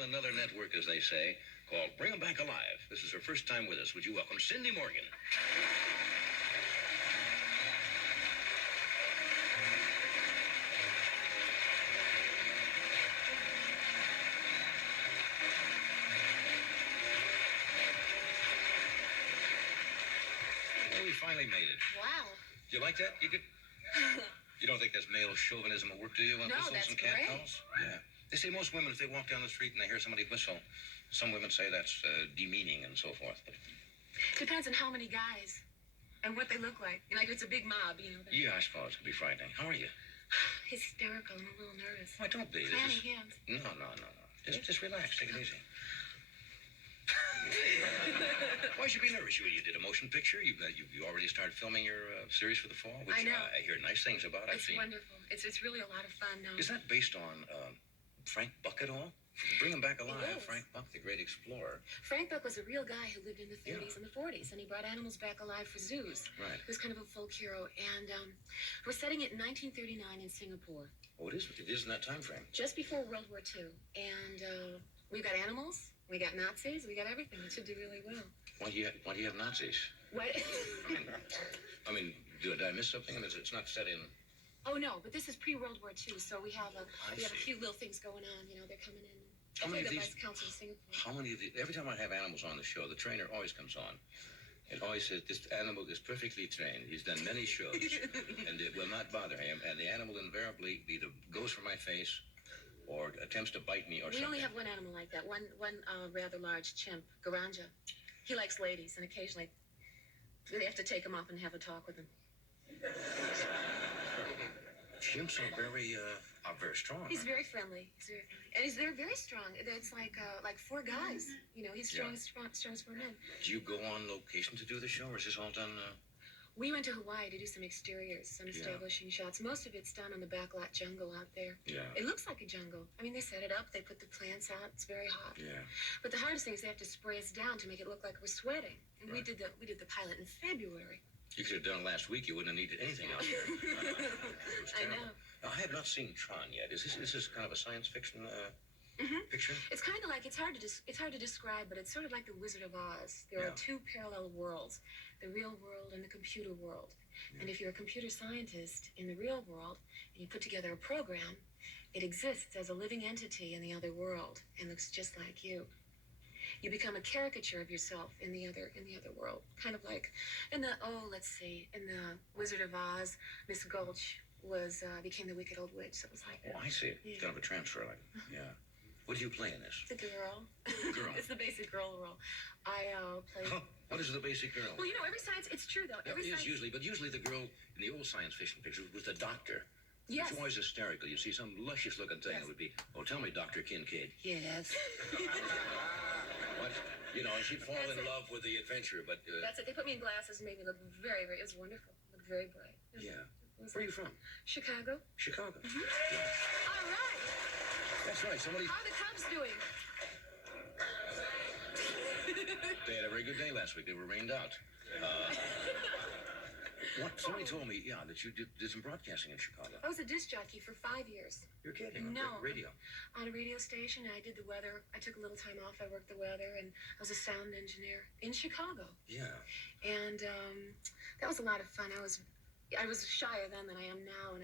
on another network, as they say, called Bring 'Em Back Alive. This is her first time with us. Would you welcome Cindy Morgan? Well, we finally made it. Wow. Do you like that? You don't think that's male chauvinism at work, do you? No, Whistles that's and cat great. calls? Yeah. They say most women, if they walk down the street and they hear somebody whistle, some women say that's demeaning and so forth. But Depends on how many guys and what they look like. You know, like if it's a big mob, you know. yeah, I suppose it could be frightening. How are you? Hysterical. I'm a little nervous. Why, don't be. Clammy hands. No. Just relax. Take it easy. Why should you be nervous? You did a motion picture. You already started filming your series for the fall, which I know. I hear nice things about. I've It's seen. wonderful. It's really a lot of fun now. Is that based on Frank Buck at all? Bring him back alive. is. Frank Buck, the great explorer. Frank Buck was a real guy who lived in the 30s Yeah. and the 40s, and he brought animals back alive for zoos. Right. He was kind of a folk hero, and we're setting it in 1939 in Singapore, Oh, it is in that time frame. just before World War II. And we've got animals, we got Nazis, we got everything. It should do really well. Why do you have Nazis? What? I mean, did I miss something? And it's not set in. Oh no, but this is pre-World War II, so we have a see. few little things going on. You know, they're coming in. How many of the these? Vice Council of Singapore. How many of these? Every time I have animals on the show, the trainer always comes on. It always says this animal is perfectly trained. He's done many shows, and it will not bother him. And the animal invariably either goes for my face, or attempts to bite me, or We something. only have one animal like that. One rather large chimp, Garanja. He likes ladies, and occasionally they have to take him off and have a talk with him. Chimps are very strong. He's very friendly. And they're very strong. It's like four guys. You know, he's strong as four men. Do you go on location to do the show, or is this all done? We went to Hawaii to do some exteriors, some establishing shots. Most of it's done on the backlot jungle out there. Yeah. It looks like a jungle. I mean, they set it up. They put the plants out. It's very hot. Yeah. But the hardest thing is they have to spray us down to make it look like we're sweating. And Right. we did the pilot in February. You could have done it last week. You wouldn't have needed anything out there. It was I terrible. know. Now, I have not seen Tron yet. Is this kind of a science fiction picture? It's kind of like it's hard to describe, but it's sort of like the Wizard of Oz. There Yeah. are two parallel worlds: the real world and the computer world. And if you're a computer scientist in the real world and you put together a program, it exists as a living entity in the other world and looks just like you. You become a caricature of yourself in the other world, kind of like in the Wizard of Oz, Miss Gulch became the Wicked Old Witch. So it was like Oh, I see it. Yeah. Kind of a transfer, like. Yeah. What do you play in this? the girl. Girl. It's the basic girl role. I play. Huh. What is the basic girl? Well, you know, every science. It's true though. Yeah, Every it is science. usually the girl in the old science fiction pictures was the doctor. Yes. It's always hysterical. You see some luscious looking thing. Yes. It would be, oh, tell me, Dr. Kincaid. Yes. What? You know, and she'd fall That's in it. love with the adventure, but That's it. They put me in glasses and made me look very, very. It was wonderful. Looked very bright. yeah. It was Where are you from? Chicago. Chicago. Mm-hmm. Yeah. All right. That's right. Somebody. How are the Cubs doing? They had a very good day last week. They were rained out. Somebody told me, that you did some broadcasting in Chicago. I was a disc jockey for 5 years You're kidding? On No. radio. on a radio station. I did the weather. I took a little time off. I worked the weather, and I was a sound engineer in Chicago. Yeah. And that was a lot of fun. I was shyer then than I am now, and